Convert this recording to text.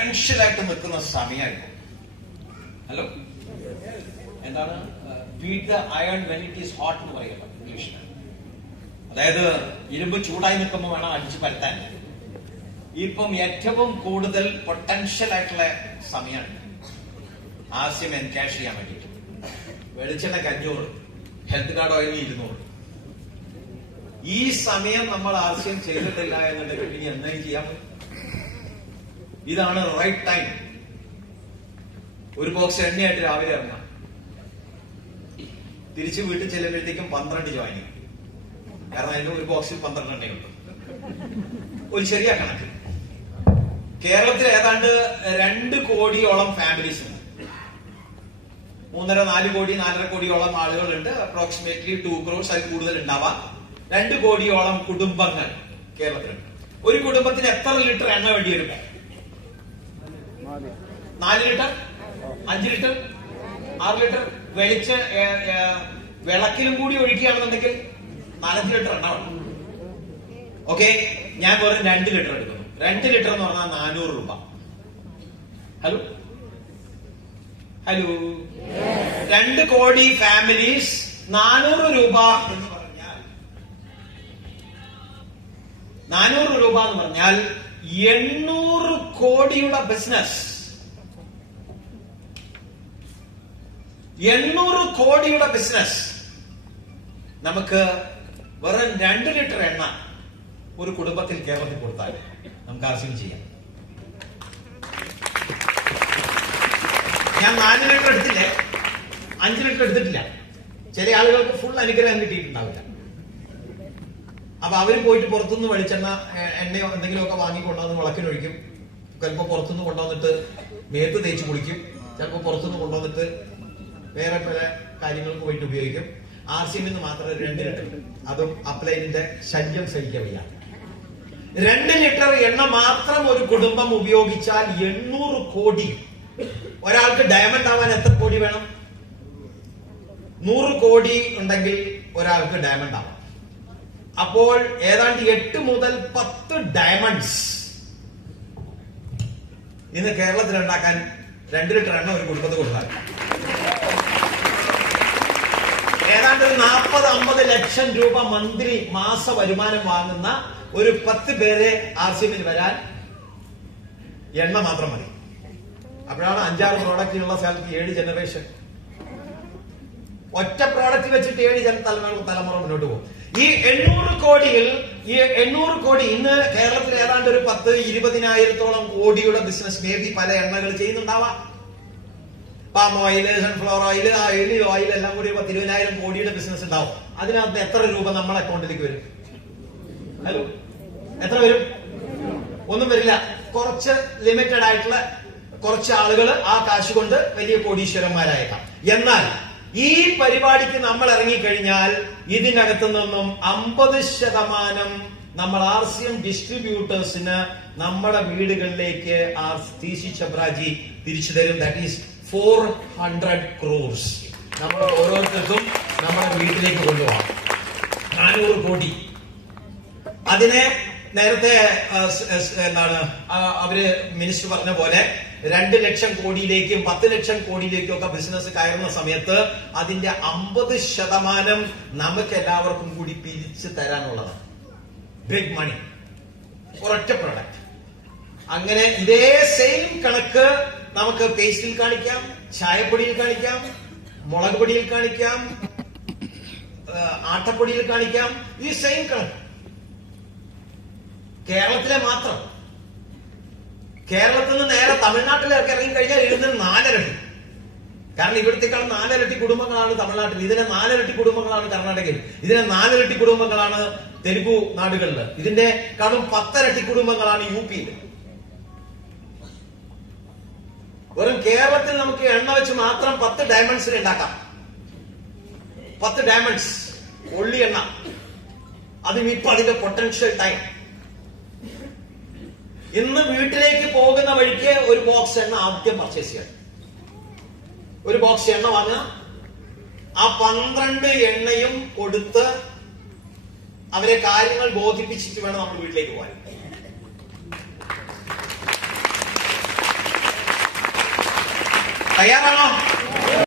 പൊട്ടൻഷ്യലായിട്ട് നിൽക്കുന്ന സമയമായിരുന്നു. ഹലോ, എന്താണ് beat the iron when it is hot എന്ന് പറയുന്നത് ഇംഗ്ലീഷിൽ. അതായത് ഇരുമ്പ് ചൂടായി നിൽക്കുമ്പോൾ വേണം അടിച്ചു പരത്താൻ. ഇപ്പം ഏറ്റവും കൂടുതൽ പൊട്ടൻഷ്യൽ ആയിട്ടുള്ള സമയമാണ് ആസ്യം എൻകാഷ് ചെയ്യാൻ വേണ്ടിയിട്ട്. വെളിച്ചെണ്ണ 500, ഹെൽത്ത് കാർഡ് ഓയിൽ 200. ഈ സമയം നമ്മൾ ആസ്യം ചെയ്തിട്ടില്ല എന്നുണ്ടെങ്കിൽ ഇനി എന്തായാലും ചെയ്യാൻ പറ്റും. ഇതാണ് റൈറ്റ് ടൈം. ഒരു ബോക്സ് എണ്ണയായിട്ട് രാവിലെ ഇറങ്ങാം, തിരിച്ച് വീട്ടിൽ ചെല്ലുമ്പോഴത്തേക്കും 12 ജോയിനിങ്. കാരണം അതിന്റെ ഒരു ബോക്സിൽ 12 എണ്ണയുണ്ട്. ഒരു ചെറിയ കണക്ക്. കേരളത്തിൽ ഏതാണ്ട് 2 കോടിയോളം ഫാമിലീസ് ഉണ്ട്. 3.5-4 കോടി 4.5 കോടിയോളം ആളുകളുണ്ട്. അപ്രോക്സിമേറ്റ്ലി 2 crores അതിൽ കൂടുതൽ ഉണ്ടാവാം. 2 കോടിയോളം കുടുംബങ്ങൾ കേരളത്തിലുണ്ട്. ഒരു കുടുംബത്തിന് എത്ര ലിറ്റർ എണ്ണ വേണ്ടി വരും? 4 ലിറ്റർ, 5 ലിറ്റർ, 6 ലിറ്റർ. വിളക്കിലും കൂടി ഒഴിക്കുകയാണെന്നുണ്ടെങ്കിൽ 4 ലിറ്റർ എണ്ണ വേണം. ഓക്കെ, ഞാൻ വെറും 2 ലിറ്റർ എടുക്കുന്നു. 2 ലിറ്റർ എന്ന് പറഞ്ഞാൽ 400 രൂപ. ഹലോ ഹലോ, 2 കോടി ഫാമിലീസ് 400 രൂപ എന്ന് പറഞ്ഞാൽ 400 രൂപ എന്ന് പറഞ്ഞാൽ 800 കോടിയുടെ ബിസിനസ്. 800 കോടിയുടെ ബിസിനസ് നമുക്ക് വെറും 2 ലിറ്റർ എണ്ണ ഒരു കുടുംബത്തിൽ കേരളത്തിൽ കൊടുത്താൽ നമുക്ക് ആസ്യം ചെയ്യാം. ഞാൻ 4 ലിറ്റർ എടുത്തില്ലേ, 5 ലിറ്റർ എടുത്തിട്ടില്ല. ചില ആളുകൾക്ക് ഫുൾ അനുഗ്രഹം കിട്ടിയിട്ടുണ്ടാവില്ല. അപ്പൊ അവര് പോയിട്ട് പുറത്തുനിന്ന് വെളിച്ചെണ്ണ, എണ്ണയോ എന്തെങ്കിലുമൊക്കെ വാങ്ങിക്കൊണ്ടുവന്ന് വിളക്കിനൊഴിക്കും. ചിലപ്പോ പുറത്തുനിന്ന് കൊണ്ടുവന്നിട്ട് മേത്ത് തേച്ച് കുളിക്കും. ചിലപ്പോ പുറത്തുനിന്ന് കൊണ്ടുവന്നിട്ട് വേറെ പല കാര്യങ്ങൾക്ക് പോയിട്ട് ഉപയോഗിക്കും. ആർസിഎമ്മിൽ നിന്ന് മാത്രം 2 ലിറ്റർ, അതും അപ്ലൈനിന്റെ ശല്യം സഹിക്കാൻ വയ്യ. 2 ലിറ്റർ എണ്ണ മാത്രം ഒരു കുടുംബം ഉപയോഗിച്ചാൽ 800 കോടി. ഒരാൾക്ക് ഡയമണ്ട് ആവാൻ എത്ര കോടി വേണം? 100 കോടി ഉണ്ടെങ്കിൽ ഒരാൾക്ക് ഡയമണ്ട് ആവാം. അപ്പോൾ ഏതാണ്ട് 8 മുതൽ 10 ഡയമണ്ട്സ് ഇന്ന് കേരളത്തിൽ ഉണ്ടാക്കാൻ 2 ലിറ്റർ എണ്ണ ഒരു കുടുംബത്തിൽ കൊടുത്താൽ ഏതാണ്ട് 40-50 ലക്ഷം രൂപ മന്ത്രി മാസ വരുമാനം വാങ്ങുന്ന ഒരു 10 പേരെ ആർസിഎമ്മിൽ വരാൻ എണ്ണ മാത്രം മതി. അപ്പോഴാണ് 5-6 പ്രോഡക്റ്റിനുള്ള സ്ഥലത്ത് 7 ജനറേഷൻ. ഒറ്റ പ്രോഡക്റ്റ് വെച്ചിട്ട് 7 തലമുറ മുന്നോട്ട് പോകും. ഈ 800 കോടിയിൽ ഇന്ന് കേരളത്തിൽ ഏതാണ്ട് ഒരു 10-20,000 കോടിയുടെ ബിസിനസ് മേ ബി പല എണ്ണകൾ ചെയ്യുന്നുണ്ടാവാം. Palm oil, sunflower oil, oil എല്ലാം കൂടി 10-20,000 കോടിയുടെ ബിസിനസ് ഉണ്ടാവും. അതിനകത്ത് എത്ര രൂപ നമ്മളെ അക്കൗണ്ടിലേക്ക് വരും? ഹലോ, എത്ര വരും? ഒന്നും വരില്ല. കുറച്ച് ലിമിറ്റഡ് ആയിട്ടുള്ള കുറച്ച് ആളുകൾ ആ കാശ് കൊണ്ട് വലിയ കോടീശ്വരന്മാരായേക്കാം. എന്നാൽ ഈ പരിപാടിക്ക് നമ്മൾ ഇറങ്ങിക്കഴിഞ്ഞാൽ ഇതിനകത്തു നിന്നും 50% നമ്മൾ ആർസിഎം ഡിസ്ട്രിബ്യൂട്ടേഴ്സിന് നമ്മുടെ വീടുകളിലേക്ക് തീശി ചബ്രാജി തിരിച്ചു തരും. ദാറ്റ് ഈസ് 400 crores നമ്മൾ ഓരോരുത്തർക്കും നമ്മുടെ വീട്ടിലേക്ക് കൊണ്ടുപോകാം. 400 കോടി. അതിനെ നേരത്തെ എന്താണ് അവര് മിനിസ്റ്റർ പറഞ്ഞ പോലെ 2 ലക്ഷം കോടിയിലേക്കും 10 ലക്ഷം കോടിയിലേക്കും ഒക്കെ ബിസിനസ് കയറുന്ന സമയത്ത് അതിന്റെ 50% നമുക്ക് എല്ലാവർക്കും കൂടി പിരിച്ചു തരാനുള്ളതാണ്. ബിഗ് മണി, ഒരൊറ്റ പ്രൊഡക്റ്റ്. അങ്ങനെ ഇതേ സെയിം കണക്ക് നമുക്ക് പേസ്റ്റിൽ കാണിക്കാം, ചായപ്പൊടിയിൽ കാണിക്കാം, മുളക് പൊടിയിൽ കാണിക്കാം, ആട്ടപ്പൊടിയിൽ കാണിക്കാം. ഈ സെയിം കണക്ക് കേരളത്തിലെ മാത്രം. കേരളത്തിൽ നിന്ന് നേരെ തമിഴ്നാട്ടിലേക്ക് ഇറങ്ങി കഴിഞ്ഞാൽ ഇതിന് 4 ഇരട്ടി. കാരണം ഇവിടത്തേക്കാൾ 4 ഇരട്ടി കുടുംബങ്ങളാണ് തമിഴ്നാട്ടിൽ, ഇതിന് 4 ഇരട്ടി കുടുംബങ്ങളാണ് കർണാടകയിൽ, ഇതിന് 4 ഇരട്ടി കുടുംബങ്ങളാണ് തെലുഗു നാടുകളിൽ, ഇതിന്റെ കാരണം 10 ഇരട്ടി കുടുംബങ്ങളാണ് യുപിയിൽ. വെറും കേരളത്തിൽ നമുക്ക് എണ്ണ വെച്ച് മാത്രം 10 ഡയമണ്ട്സിന് ഉണ്ടാക്കാം. 10 ഡയമണ്ട്സ് ഒള്ളി എണ്ണ. അതും ഇപ്പൊ അതിന്റെ പൊട്ടൻഷ്യൽ ടൈം. ഇന്ന് വീട്ടിലേക്ക് പോകുന്ന വഴിക്ക് ഒരു ബോക്സ് എണ്ണ ആദ്യം പർച്ചേസ് ചെയ്യണം. ഒരു ബോക്സ് എണ്ണ വാങ്ങുക, ആ 12 എണ്ണയും കൊടുത്ത് അവരെ കാര്യങ്ങൾ ബോധിപ്പിച്ചിട്ട് വേണം നമ്മൾ വീട്ടിലേക്ക് പോകാൻ. തയ്യാറാണോ?